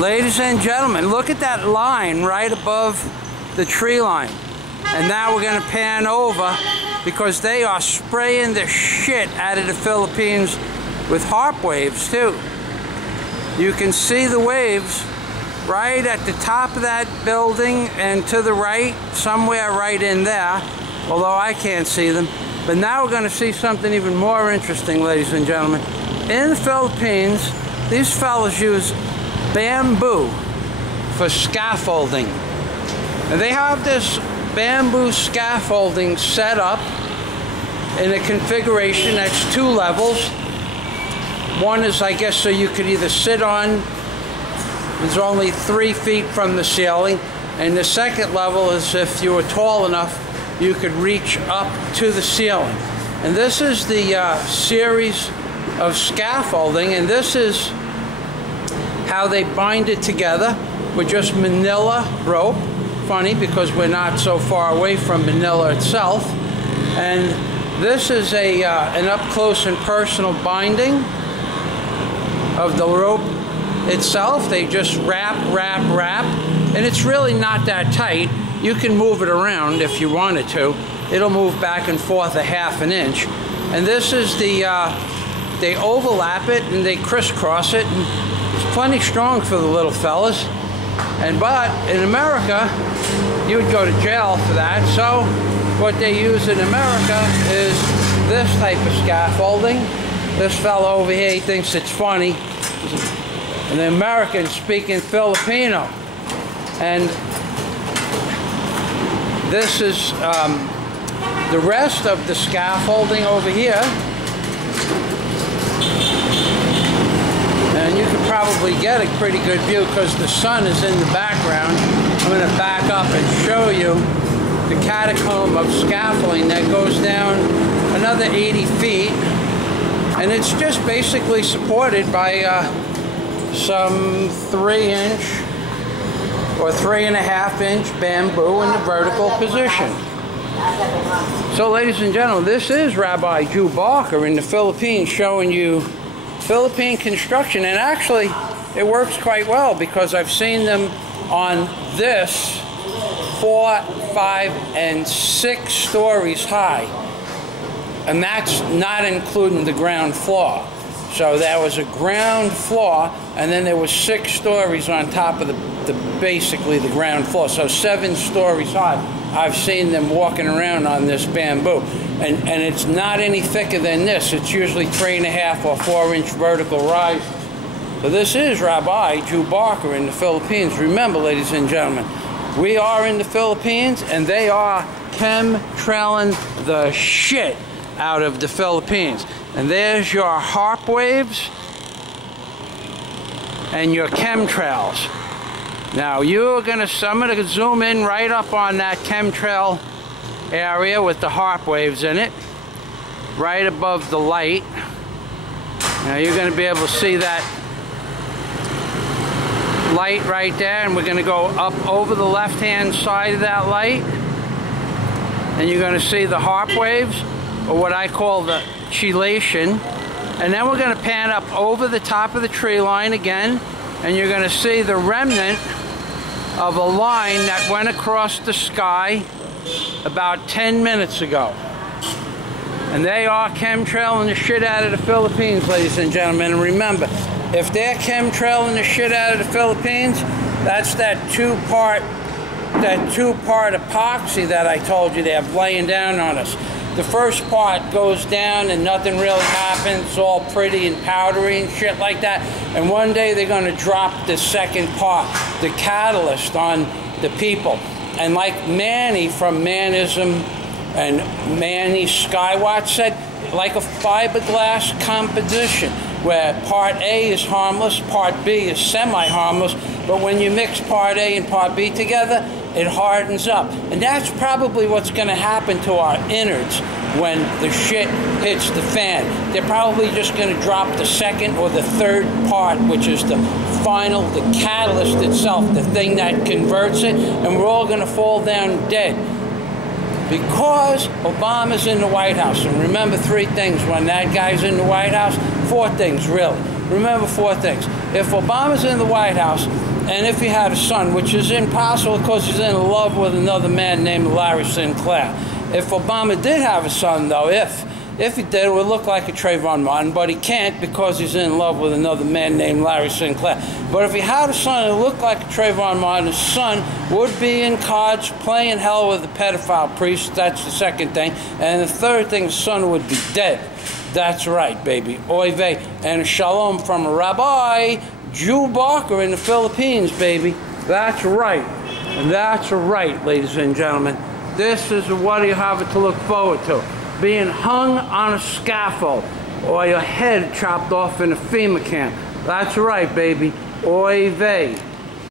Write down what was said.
Ladies and gentlemen, look at that line right above the tree line. And now we're going to pan over because they are spraying the shit out of the Philippines with harp waves too. You can see the waves right at the top of that building and to the right, somewhere right in there, although I can't see them. But now we're going to see something even more interesting, ladies and gentlemen. In the Philippines, these fellas use bamboo for scaffolding. And they have this bamboo scaffolding set up in a configuration that's 2 levels. One is, I guess, so you could either sit on, it's only 3 feet from the ceiling, and the second level is if you were tall enough, you could reach up to the ceiling. And this is the series of scaffolding, and this is how they bind it together with just manila rope. Funny, because we're not so far away from Manila itself. And this is an up-close and personal binding of the rope itself. They just wrap, and it's really not that tight. You can move it around if you wanted to. It'll move back and forth a ½ inch. And this is they overlap it and they crisscross it, and it's plenty strong for the little fellas. But in America, you would go to jail for that. So what they use in America is this type of scaffolding. This fellow over here, he thinks it's funny. An American speaking Filipino. And this is the rest of the scaffolding over here. And you can probably get a pretty good view because the sun is in the background. I'm going to back up and show you the catacomb of scaffolding that goes down another 80 feet. And it's just basically supported by some 3-inch or 3.5-inch bamboo in the vertical position. So, ladies and gentlemen, this is Rabbi Jew Barker in the Philippines showing you Philippine construction, and actually it works quite well because I've seen them on this 4, 5, and 6 stories high, and that's not including the ground floor. So there was a ground floor, and then there was 6 stories on top of basically the ground floor, so 7 stories high. I've seen them walking around on this bamboo, and it's not any thicker than this. It's usually 3.5 or 4-inch vertical rises. So this is Rabbi Jew Barker in the Philippines. Remember, ladies and gentlemen, we are in the Philippines, and they are chemtrailing the shit out of the Philippines. And there's your harp waves and your chemtrails. Now I'm going to zoom in right up on that chemtrail area with the harp waves in it, right above the light. Now you're going to be able to see that light right there, and we're going to go up over the left-hand side of that light, and you're going to see the harp waves, or what I call the chelation. And then we're going to pan up over the top of the tree line again, and you're going to see the remnant of a line that went across the sky about 10 minutes ago. And they are chemtrailing the shit out of the Philippines, ladies and gentlemen. And remember, if they're chemtrailing the shit out of the Philippines, that's that two-part epoxy that I told you they have laying down on us. The first part goes down and nothing really happens. It's all pretty and powdery and shit like that. And one day they're going to drop the second part, the catalyst, on the people. And like Manny from Manism and Manny Skywatch said, like a fiberglass composition, where part A is harmless, part B is semi-harmless, but when you mix part A and part B together, it hardens up. And that's probably what's going to happen to our innards when the shit hits the fan. They're probably just going to drop the second or the third part, which is the final, the catalyst itself, the thing that converts it, and we're all going to fall down dead. Because Obama's in the White House. And remember 3 things when that guy's in the White House. 4 things, really. remember 4 things. If Obama's in the White House, and if he had a son, which is impossible because he's in love with another man named Larry Sinclair. If Obama did have a son, though, if he did, it would look like a Trayvon Martin, but he can't because he's in love with another man named Larry Sinclair. But if he had a son and it looked like a Trayvon Martin, his son would be in cards playing hell with a pedophile priest. That's the second thing. And the third thing, his son would be dead. That's right, baby. Oy vey. And a shalom from a Rabbi, Jew Barker in the Philippines, baby. That's right. And that's right, ladies and gentlemen. This is what you have to look forward to. Being hung on a scaffold or your head chopped off in a FEMA camp. That's right, baby. Oy vey.